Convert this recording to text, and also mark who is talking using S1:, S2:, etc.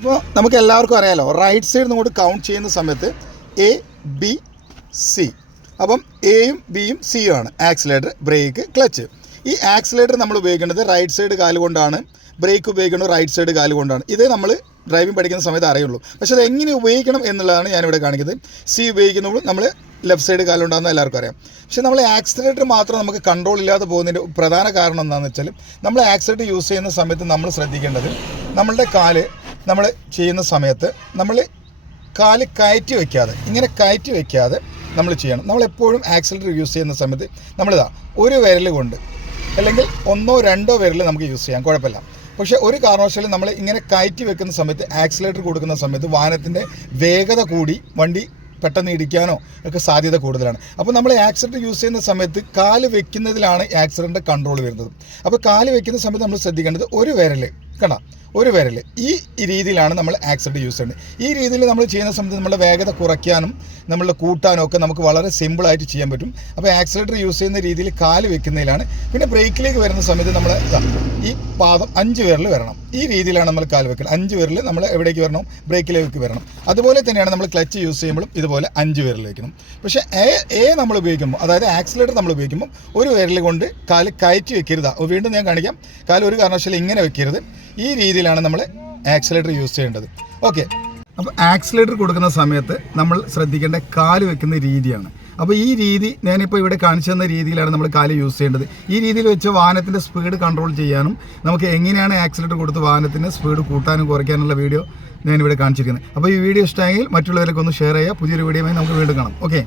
S1: അപ്പോൾ നമുക്ക് എല്ലാവർക്കും അറിയാലോ റൈറ്റ് സൈഡ് നമ്മൾ കൗണ്ട് ചെയ്യുന്ന സമയത്ത് എ ബി സി അപ്പം എയും ബിയും സിയും ആണ് ആക്സിലേറ്റർ ബ്രേക്ക് ക്ലച്ച് ഈ ആക്സിലേറ്റർ നമ്മൾ ഉപയോഗിക്കേണ്ടത് റൈറ്റ് സൈഡ് കാൽ കൊണ്ടാണ് ബ്രേക്ക് ഉപയോഗിക്കുന്നത് റൈറ്റ് സൈഡ് കാൽ കൊണ്ടാണ്. ഇത് നമ്മൾ ഡ്രൈവിംഗ് പഠിക്കുന്ന സമയത്ത് അറിയുള്ളൂ. പക്ഷേ അത് എങ്ങനെ ഉപയോഗിക്കണം എന്നുള്ളതാണ് ഞാനിവിടെ കാണിക്കുന്നത്. സി ഉപയോഗിക്കുമ്പോൾ നമ്മൾ ലെഫ്റ്റ് സൈഡ് കാലുണ്ടാകുന്ന എല്ലാവർക്കും അറിയാം. പക്ഷേ നമ്മൾ ആക്സിലേറ്റർ മാത്രം നമുക്ക് കൺട്രോൾ ഇല്ലാതെ പോകുന്നതിന്റെ പ്രധാന കാരണം എന്താണെന്ന് വെച്ചാൽ നമ്മൾ ആക്സിലേറ്റർ യൂസ് ചെയ്യുന്ന സമയത്ത് നമ്മൾ ശ്രദ്ധിക്കേണ്ടത് നമ്മളുടെ കാൽ നമ്മൾ ചെയ്യുന്ന സമയത്ത് നമ്മൾ കാൽ കയറ്റി വയ്ക്കാതെ ഇങ്ങനെ കയറ്റി വയ്ക്കാതെ നമ്മൾ ചെയ്യണം. നമ്മളെപ്പോഴും എപ്പോഴും ആക്സിലേറ്റർ യൂസ് ചെയ്യുന്ന സമയത്ത് നമ്മളിതാ ഒരു വിരൽ കൊണ്ട് അല്ലെങ്കിൽ ഒന്നോ രണ്ടോ വിരൽ നമുക്ക് യൂസ് ചെയ്യാം കുഴപ്പമില്ല. പക്ഷേ ഒരു കാരണവശാലും നമ്മൾ ഇങ്ങനെ കയറ്റി വെക്കുന്ന സമയത്ത് ആക്സിലേറ്റർ കൊടുക്കുന്ന സമയത്ത് വാഹനത്തിന്റെ വേഗത കൂടി വണ്ടി പെട്ടെന്ന് ഇടിക്കാനോ ഒക്കെ സാധ്യത കൂടുതലാണ്. അപ്പോൾ നമ്മൾ ആക്സിഡന്റ് യൂസ് ചെയ്യുന്ന സമയത്ത് കാൽ വെക്കുന്നതിലാണ് ആക്സിഡന്റ് കൺട്രോൾ വരുന്നത്. അപ്പോൾ കാൽ വെക്കുന്ന സമയത്ത് നമ്മൾ ശ്രദ്ധിക്കേണ്ടത് ഒരു വിരൽ കണ്ട ഒരു വിരൽ ഈ രീതിയിലാണ് നമ്മൾ ആക്സിഡ് യൂസ് ചെയ്യുന്നത്. ഈ രീതിയിൽ നമ്മൾ ചെയ്യുന്ന സമയത്ത് നമ്മുടെ വേഗത കുറയ്ക്കാനും നമ്മളുടെ കൂട്ടാനും ഒക്കെ നമുക്ക് വളരെ സിമ്പിളായിട്ട് ചെയ്യാൻ പറ്റും. അപ്പോൾ ആക്സിലേറ്റർ യൂസ് ചെയ്യുന്ന രീതിയിൽ കാൽ വെക്കുന്നതിലാണ്. പിന്നെ ബ്രേക്കിലേക്ക് വരുന്ന സമയത്ത് നമ്മൾ ഈ പാദം അഞ്ച് വിരൽ വരണം. ഈ രീതിയിലാണ് നമ്മൾ കാൽ വെക്കുന്നത് അഞ്ച് വിരൽ നമ്മൾ എവിടേക്ക് വരണം? ബ്രേക്കിലേക്ക് വരണം. അതുപോലെ തന്നെയാണ് നമ്മൾ ക്ലച്ച് യൂസ് ചെയ്യുമ്പോഴും ഇതുപോലെ അഞ്ച് വിരൽ വയ്ക്കണം പക്ഷേ എ എ നമ്മൾ ഉപയോഗിക്കുമ്പോൾ അതായത് ആക്സിലേറ്റർ നമ്മൾ ഉപയോഗിക്കുമ്പോൾ ഒരു വിരൽ കൊണ്ട് കാൽ കയറ്റി വെക്കരുത്. വീണ്ടും ഞാൻ കാണിക്കാം. കാൽ ഒരു കാരണവശാലും ഇങ്ങനെ വെക്കരുത്. ഈ രീതിയിലാണ് നമ്മൾ ആക്സിലേറ്റർ യൂസ് ചെയ്യേണ്ടത്. ഓക്കെ അപ്പോൾ ആക്സിലേറ്റർ കൊടുക്കുന്ന സമയത്ത് നമ്മൾ ശ്രദ്ധിക്കേണ്ട കാൽ വെക്കുന്ന രീതിയാണ്. അപ്പോൾ ഈ രീതി ഞാനിപ്പോൾ ഇവിടെ കാണിച്ചു തന്ന രീതിയിലാണ് നമ്മൾ കാൽ യൂസ് ചെയ്യേണ്ടത്. ഈ രീതിയിൽ വെച്ച് വാഹനത്തിന്റെ സ്പീഡ് കൺട്രോൾ ചെയ്യാനും നമുക്ക് എങ്ങനെയാണ് ആക്സിലേറ്റർ കൊടുത്ത് വാഹനത്തിന്റെ സ്പീഡ് കൂട്ടാനും കുറയ്ക്കാനുള്ള വീഡിയോ ഞാനിവിടെ കാണിച്ചിരിക്കുന്നത്. അപ്പോൾ ഈ വീഡിയോ ഇഷ്ടമായെങ്കിൽ മറ്റുള്ളവരൊക്കെ ഒന്ന് ഷെയർ ചെയ്യുക. പുതിയൊരു വീഡിയോയുമായി നമുക്ക് വീണ്ടും കാണാം. ഓക്കെ